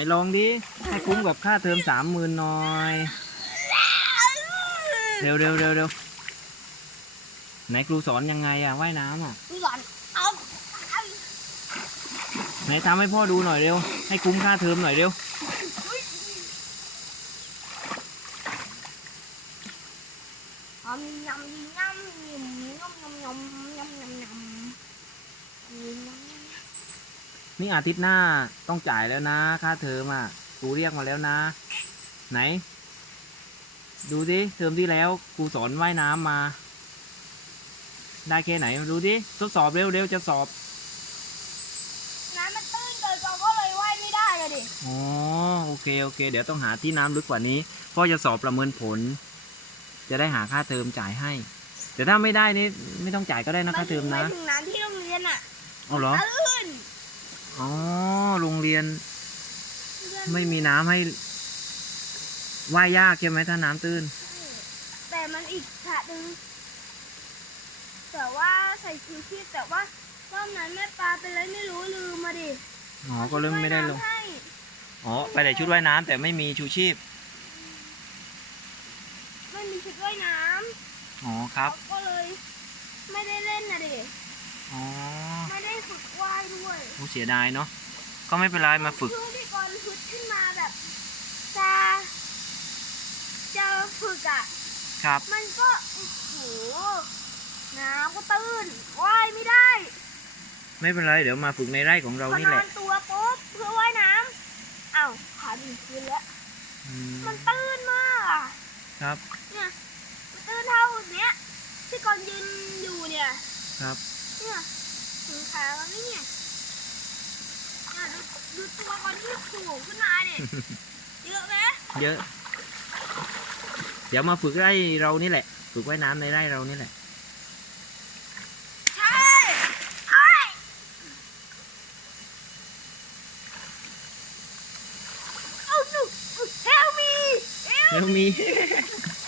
ไหนลองดิให้คุ้มกับค่าเทอมสามหมื่นหน่อย เร็วเร็วเร็วเร็วไหนครูสอนยังไงอะว่ายน้ำอะดูก่อนเอาไหนทำให้พ่อดูหน่อยเร็ว ให้คุ้มค่าเทอมหน่อยเร็วอายำยำ นี่อาทิตย์หน้าต้องจ่ายแล้วนะ ค่าเทอมอะครูเรียกมาแล้วนะ ไหน ดูดิเทอมที่แล้วครูสอนว่ายน้ำมา ได้แค่ไหนดูดิทดสอบเร็วเร็วจะสอบน้ำมันตื้นเกินเราก็เลยว่ายไม่ได้เลยดิอ๋อโอเคโอเค เดี๋ยวต้องหาที่น้ำลึกกว่านี้พ่อจะสอบประเมินผล จะได้หาค่าเทอมจ่ายให้ แต่ถ้าไม่ได้นี่ไม่ต้องจ่ายก็ได้นะค่าเทอมนะ ไปถึงน้ำที่โรงเรียนอะเอาเหรอ ตื้น อ๋อ โรงเรียน ไม่มีน้ำให้ว่ายยากใช่ไหมถ้าน้ำตื้น แต่มันอีกฉะหนึ่งแต่ว่าใส่ชูชีพแต่ว่ารอบนั้นแม่ปลาไปเลยไม่รู้ลืมมาดิอ๋อ ก็เริ่มไม่ได้ลงว่ายน้ำให้อ๋อ ไปแต่ชุดว่ายน้ำแต่ไม่มีชูชีพ ไม่มีชุดว่ายน้อ๋อำครับก็เลยไม่ได้เล่นนะดิ อ๋อไม่ได้ฝึกว่ายด้วยโอ้เสียดายเนาะก็ไม่เป็นไรมาฝึกช่วงที่ก่อนฝึกขึ้นมาแบบจะจะฝึกอะ ครับ มันก็โอ้โหน้ำก็ตื้นว่ายไม่ได้ไม่เป็นไร เดี๋ยวมาฝึกในไร่ของเราพอนี่นแหอละนตัวปุ๊บเพื่อว่ายน้ำอ้าวขาดีคืนแล้วอืมมันตื้นมากอะครับเนี่ยมันตื้นเท่าเนี้ยที่ก่อนยืนอยู่เนี่ย ครับ เนี่ยถึงขาแล้วนี่เนี่ยเนี่ยดูดู ตัวก่อนที่สูงขึ้นมาเนี่ยเยอะไหมเยอะ เดี๋ยวมาฝึกไร่เรานี่แหละ ฝึกว่ายน้ำในไร่เรานี่แหละ ใช่ไอ้เอาหนู help me แล้วมี help